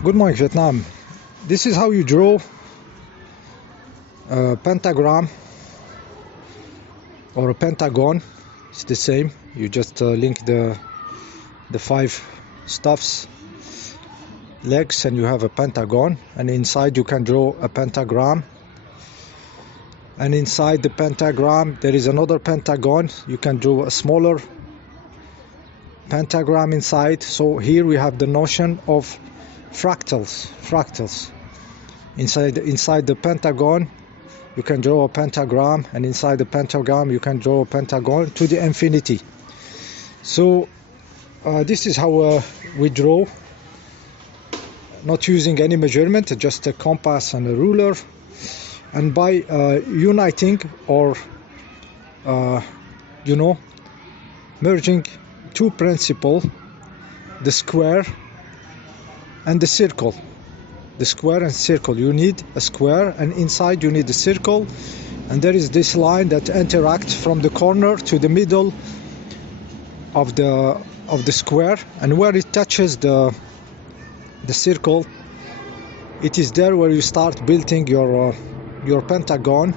Good morning, Vietnam. This is how you draw a pentagram or a pentagon. It's the same. You just link the five stuffs, legs, and you have a pentagon. And inside you can draw a pentagram. And inside the pentagram there is another pentagon. You can draw a smaller pentagram inside. So here we have the notion of fractals. Inside the pentagon you can draw a pentagram, and inside the pentagram you can draw a pentagon to the infinity. So this is how we draw, not using any measurement, just a compass and a ruler. And by uniting or merging two principles, the square and the circle. The square and circle, you need a square, and inside you need a circle, and there is this line that interacts from the corner to the middle of the square, and where it touches the circle, it is there where you start building your pentagon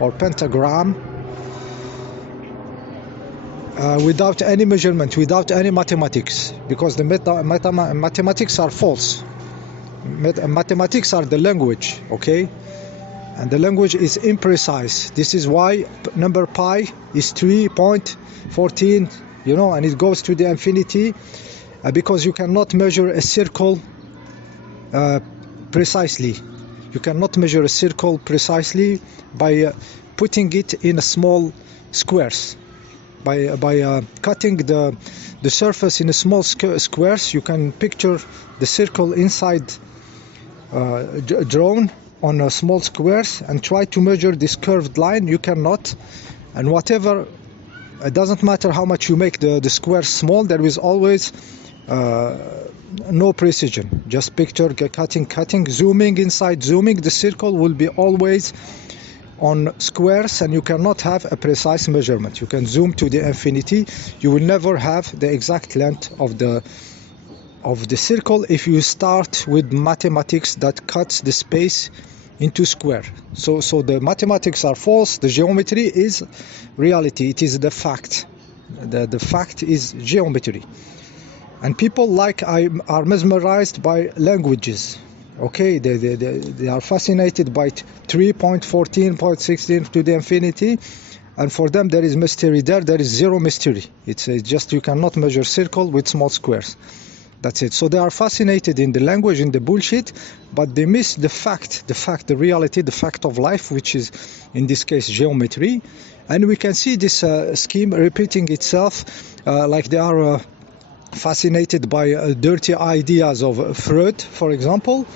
or pentagram, without any measurement, without any mathematics, because the mathematics are false. Mathematics are the language, okay, and the language is imprecise. This is why number pi is 3.14, and it goes to the infinity, because you cannot measure a circle precisely. You cannot measure a circle precisely by putting it in a small squares. By cutting the surface in a small squares, you can picture the circle inside, drawn on a small squares, and try to measure this curved line. You cannot, and whatever, it doesn't matter how much you make the square small, there is always no precision. Just picture cutting, zooming inside, the circle will be always on squares, and you cannot have a precise measurement. You can zoom to the infinity, you will never have the exact length of the circle if you start with mathematics that cuts the space into square. So the mathematics are false, the geometry is reality, it is the fact. The fact is geometry. And people are mesmerized by languages. Okay, they are fascinated by 3.14.16 to the infinity, and for them there is mystery there is zero mystery. It's just you cannot measure circle with small squares. That's it. So they are fascinated in the language, in the bullshit, but they miss the fact, the reality, the fact of life, which is in this case geometry. And we can see this scheme repeating itself, like they are fascinated by dirty ideas of Freud, for example,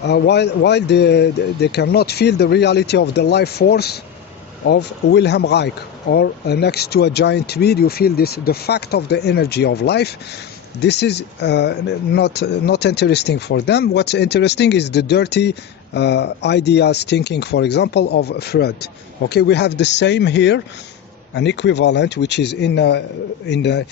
while they cannot feel the reality of the life force of Wilhelm Reich, or next to a giant tree you feel the fact of the energy of life. This is not interesting for them. What's interesting is the dirty ideas, thinking, for example, of Freud. Okay, we have the same here, an equivalent, which is in the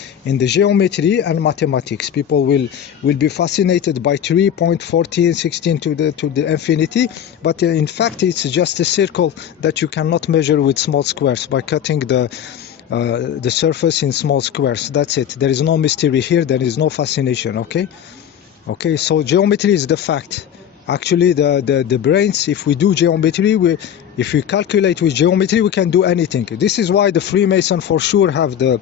geometry and mathematics. People will be fascinated by 3.1416 to the infinity, but in fact it's just a circle that you cannot measure with small squares by cutting the surface in small squares. That's it. There is no mystery here, there is no fascination. Okay, so geometry is the fact. Actually the brains, if we do geometry, if we calculate with geometry, we can do anything. This is why the Freemason for sure have the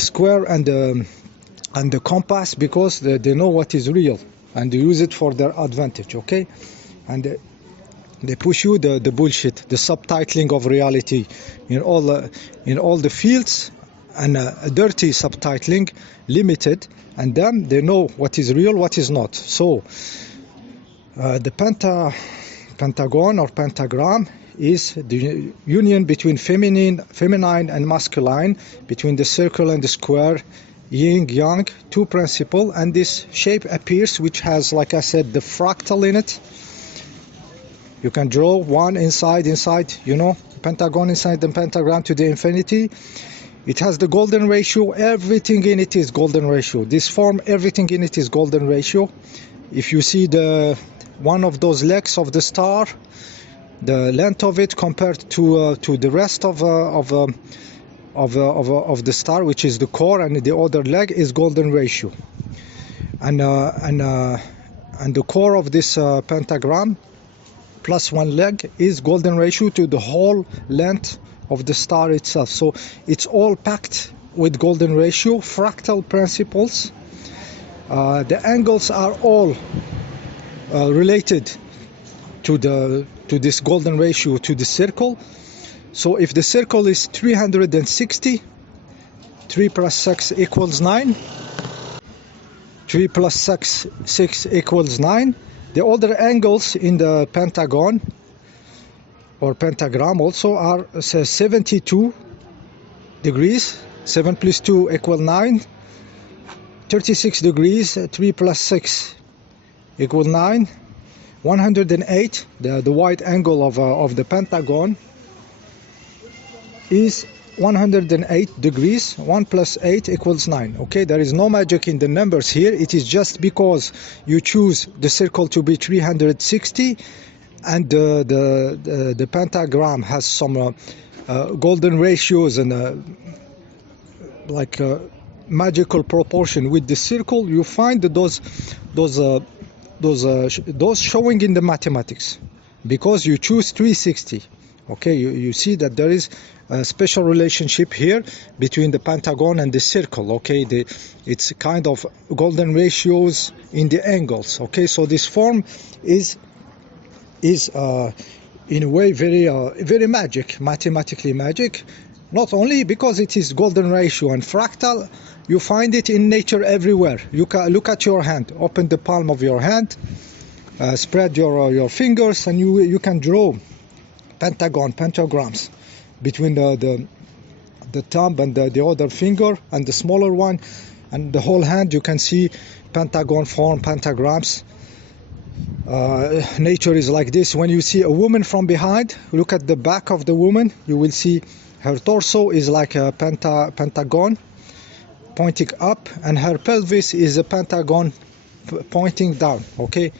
square and the compass, because they know what is real and they use it for their advantage. Okay, and they push you the bullshit, the subtitling of reality in all the fields, and a dirty subtitling, limited, and then they know what is real, what is not. So the pentagon or pentagram is the union between feminine and masculine, between the circle and the square, yin yang, two principles, and this shape appears, which has, like I said, the fractal in it. You can draw one inside, pentagon inside the pentagram to the infinity. It has the golden ratio. Everything in it is golden ratio. This form, everything in it is golden ratio. if you see the one of those legs of the star, the length of it compared to the rest of the star, which is the core, and the other leg is golden ratio. And the core of this pentagram plus one leg is golden ratio to the whole length of the star itself. So it's all packed with golden ratio, fractal principles. The angles are all related to this golden ratio to the circle. So if the circle is 360, 3 plus 6 equals 9. 3 plus 6 equals 9. The other angles in the pentagon or pentagram also are 72 degrees. 7 plus 2 equals 9. 36 degrees. 3 plus 6 equals 9. 108, the wide angle of the pentagon is 108 degrees. 1 plus 8 equals 9. Okay, there is no magic in the numbers here. It is just because you choose the circle to be 360 and the pentagram has some golden ratios and magical proportion with the circle. You find those showing in the mathematics because you choose 360. Okay, you see that there is a special relationship here between the pentagon and the circle. Okay, it's kind of golden ratios in the angles. Okay, so this form is in a way very mathematically magic. Not only because it is golden ratio and fractal, you find it in nature everywhere. You can look at your hand, open the palm of your hand, spread your fingers, and you can draw pentagrams between the thumb and the other finger and the smaller one, and the whole hand. You can see pentagon form, pentagrams. Nature is like this. When you see a woman from behind, look at the back of the woman, you will see her torso is like a pentagon pointing up, and her pelvis is a pentagon pointing down. Okay,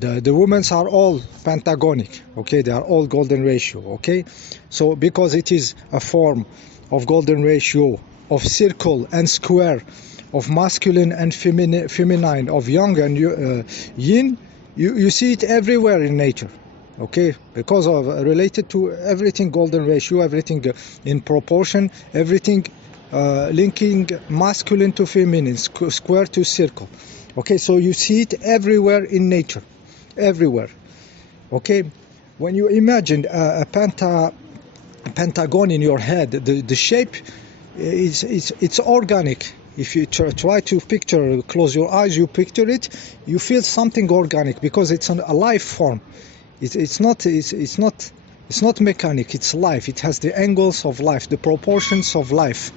the women's are all pentagonic. Okay, they are all golden ratio. Okay, so because it is a form of golden ratio, of circle and square, of masculine and feminine, of yang and yin, you see it everywhere in nature. Okay, because of related to everything golden ratio, everything in proportion, everything linking masculine to feminine, square to circle. Okay, so you see it everywhere in nature, everywhere. Okay, when you imagine a pentagon in your head, the shape it's organic. If you try to picture, close your eyes, you picture it, you feel something organic because it's a life form. It's not mechanic. It's life. It has the angles of life, the proportions of life.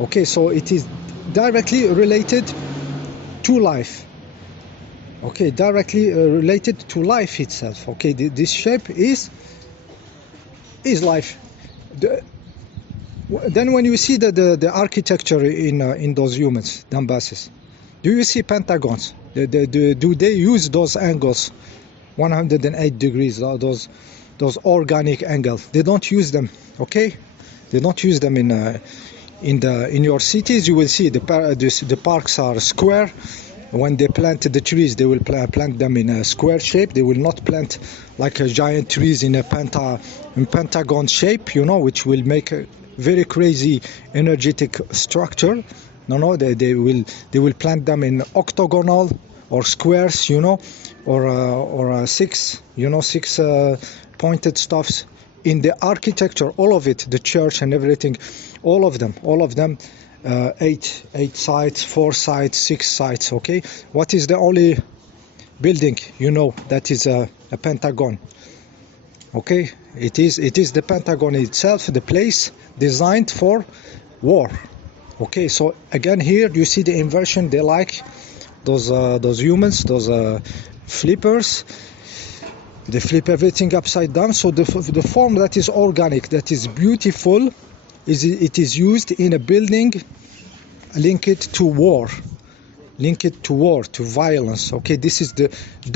Okay, so it is directly related to life. Okay, directly related to life itself. Okay, this shape is life. Then when you see the architecture in those humans, Dambasis, do you see pentagons? Do they use those angles, 108 degrees, those organic angles? They don't use them. Okay, they don't use them in your cities. You will see the parks are square. When they plant the trees, they will plant them in a square shape. They will not plant like a giant trees in a pentagon shape, which will make a very crazy energetic structure. No, they will plant them in octagonal or squares, or six pointed stuffs in the architecture. All of it, the church and everything, all of them. 8 sides, 4 sides, 6 sides. Okay, what is the only building that is a pentagon? Okay, it is the pentagon itself, the place designed for war. Okay, so again here you see the inversion. They like those humans, those flippers. They flip everything upside down. So the form that is organic, that is beautiful, it is used in a building linked to war. link it to war, to violence. Okay, this is the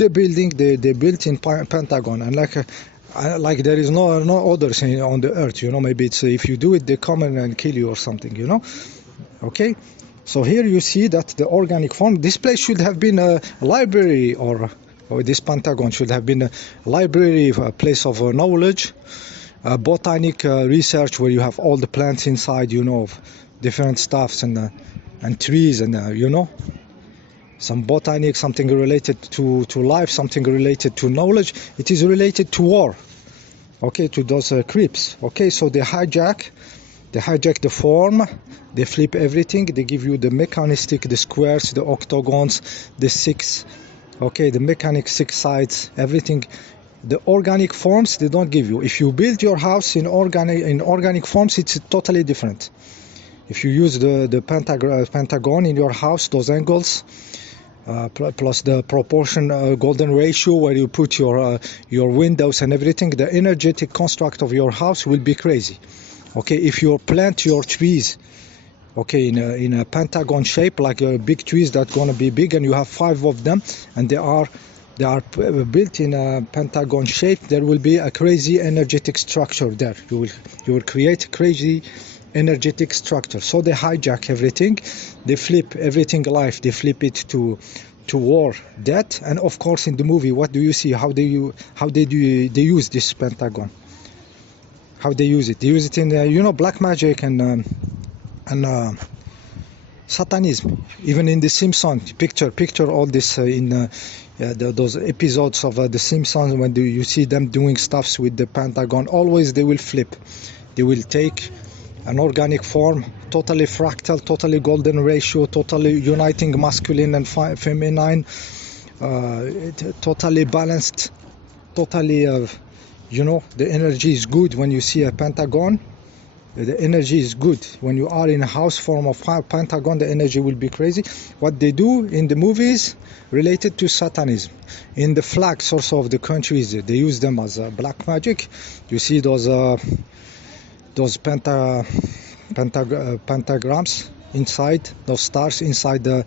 building they built in Pentagon, and like there is no others on the earth. Maybe it's if you do it, they come and kill you or something. Okay, so here you see that the organic form. This place should have been a library, or this Pentagon should have been a library, a place of knowledge, botanic research, where you have all the plants inside, of different stuffs and trees and some botanic, something related to life, something related to knowledge. It is related to war, okay, to those creeps. Okay, so they hijack the form, they flip everything, they give you the mechanistic, the squares, the octagons, the six, okay, the mechanic 6 sides, everything. The organic forms they don't give you. If you build your house in organic forms, it's totally different. If you use the pentagon in your house, those angles, plus the proportion golden ratio where you put your windows and everything, the energetic construct of your house will be crazy. Okay, if you plant your trees, okay, in a pentagon shape, like big trees that gonna be big, and you have 5 of them, and they are built in a pentagon shape, there will be a crazy energetic structure there. You will create crazy energetic structure. So they hijack everything, they flip everything life, they flip it to war, death. And of course in the movie, what do you see? How they use this pentagon? How they use it? They use it in black magic and satanism. Even in the Simpsons, picture all this in those episodes of the Simpsons, when you see them doing stuffs with the pentagon. Always they will flip. They will take an organic form, totally fractal, totally golden ratio, totally uniting masculine and feminine, totally balanced, totally, the energy is good when you see a pentagon. The energy is good. When you are in a house form of pentagon, the energy will be crazy. What they do in the movies related to satanism. In the flags also of the countries, they use them as black magic. You see those pentagrams inside, those stars inside the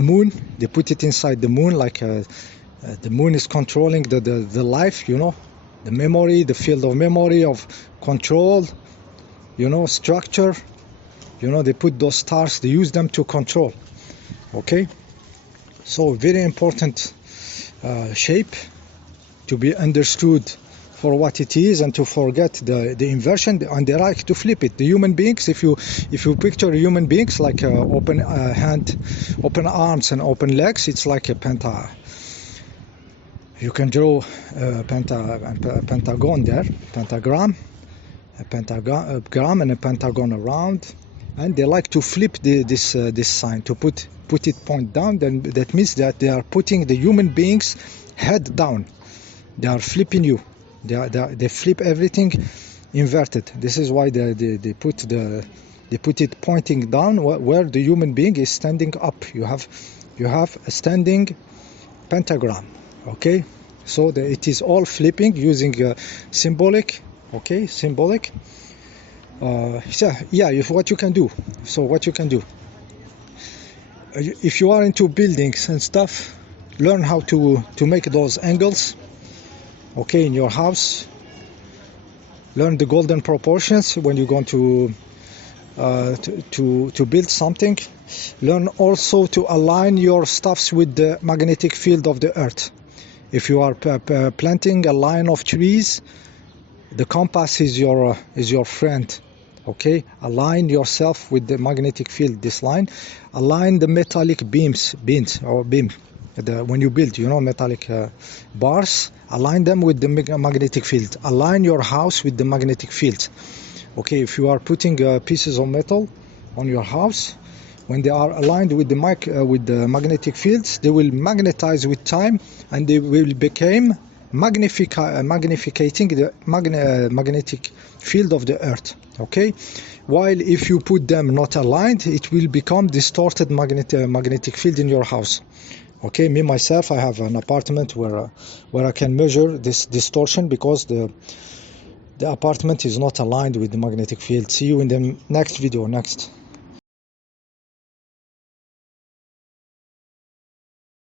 moon. They put it inside the moon, like the moon is controlling the life, the memory, the field of memory, of control, structure. They put those stars, they use them to control. Okay, so very important shape to be understood for what it is, and to forget the inversion, and they like to flip it. The human beings, if you picture human beings like open hand, open arms and open legs, it's like a penta. You can draw a pentagon there, pentagram, a pentagram and a pentagon around, and they like to flip this sign, to put it point down. Then that means that they are putting the human beings head down. They are flipping you. They flip everything inverted. This is why they put it pointing down, where the human being is standing up. You have a standing pentagram. Okay, so it is all flipping using symbolic. Okay, symbolic. What you can do. So what you can do, if you are into buildings and stuff, learn how to make those angles. Okay, in your house, learn the golden proportions when you're going to build something. Learn also to align your stuffs with the magnetic field of the earth. If you are planting a line of trees, the compass is your friend. Okay, align yourself with the magnetic field. This line, align the metallic beam. When you build, metallic bars, align them with the magnetic field. Align your house with the magnetic field. Okay, if you are putting pieces of metal on your house, when they are aligned with the magnetic fields, they will magnetize with time, and they will become magnificating the magnetic field of the earth. Okay, while if you put them not aligned, it will become distorted magnetic field in your house. Okay, me myself, I have an apartment where I can measure this distortion, because the apartment is not aligned with the magnetic field. See you in the next video.